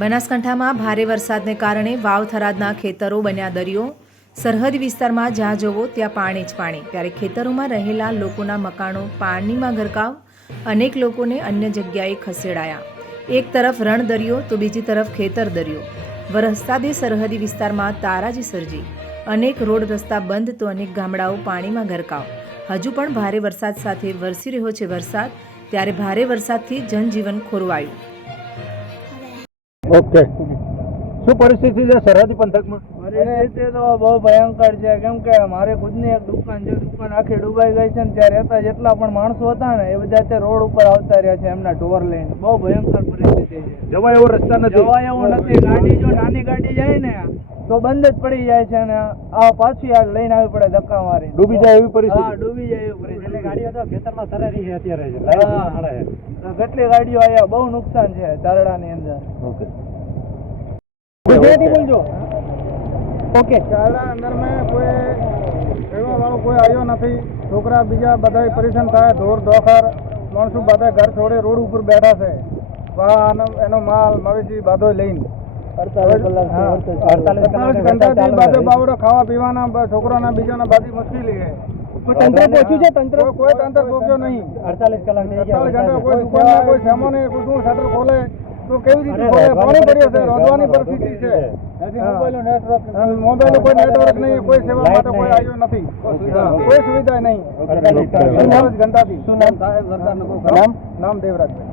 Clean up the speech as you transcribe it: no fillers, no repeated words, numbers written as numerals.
બનાસકાંઠામાં ભારે વરસાદને કારણે વાવ થરાદના ખેતરો બન્યા દરિયો। સરહદી વિસ્તારમાં જ્યાં જવો ત્યાં પાણી જ પાણી। ત્યારે ખેતરોમાં રહેલા લોકોના મકાનો પાણીમાં ગરકાવ। અનેક લોકોને અન્ય જગ્યાએ ખસેડાયા। એક તરફ રણ દરિયો તો બીજી તરફ ખેતર દરિયો। વરસાદે સરહદી વિસ્તારમાં તારાજી સર્જી। અનેક રોડ રસ્તા બંધ તો અનેક ગામડાઓ પાણીમાં ગરકાવ। હજુ પણ ભારે વરસાદ સાથે વરસી રહ્યો છે વરસાદ। ત્યારે ભારે વરસાદથી જનજીવન ખોરવાયું। ओके શું પરિસ્થિતિ છે સરહદી પંથકમાં? પરિસ્થિતિ તો બહુ ભયંકર છે, કેમ કે મારે ખુદની એક દુકાન છે, દુકાન આખી ડૂબાઈ ગઈ છે ને ત્યાં રહેતા જેટલા પણ માણસો હતા ને એ બધા તે રોડ ઉપર આવતા રહ્યા છે એમના ઢોર લઈને। બહુ ભયંકર પરિસ્થિતિ છે, જવાય એવો રસ્તા નથી, જવાય એવું નથી। ગાડી જો નાની ગાડી જાય ને તો બંધ જ પડી જાય છે ને આ પાછી આ લઈને આવી પડે ધક્કા મારી, ડૂબી જાય એવી પરિસ્થિતિ। હા, ડૂબી જાય એવી પરિસ્થિતિ। ગાડીઓ તો ખેતરમાં તરે રહી છે અત્યારે, કેટલી ગાડીઓ અહીંયા બહુ નુકસાન છે તારડાની અંદર। ઓકે બોલજો ઓકે તારડા અંદર મેં કોઈ રહેવા વાળો કોઈ આવ્યો નથી। છોકરા બીજા બધા પરેશાન થાય, ઢોર ઢોખર માણસો બધા ઘર છોડે રોડ ઉપર બેઠા છે। એનો માલ મવેશી બધો લઈને 48 ઘંટાથી બધે બાવડો ખાવા પીવાના છોકરાના બીજાના બધી મુશ્કેલી છે। તંત્ર પહોંચ્યું છે? તંત્ર કોઈ તંત્ર પહોંચ્યો નહીં। 48 ઘંટા કોઈ દુકાનમાં કોઈ સામાન શું શટર ખોલે તો કેવી રીતે ખોલે? પાણી પડ્યો છે, રોધવાની પરિસ્થિતિ છે। મોબાઈલ કોઈ નેટવર્ક નહીં, કોઈ સેવા માટે કોઈ આવ્યો નથી, કોઈ સુવિધા નહીં। 48 ઘંટાથી। શું નામ? નામ દેવરાજભાઈ।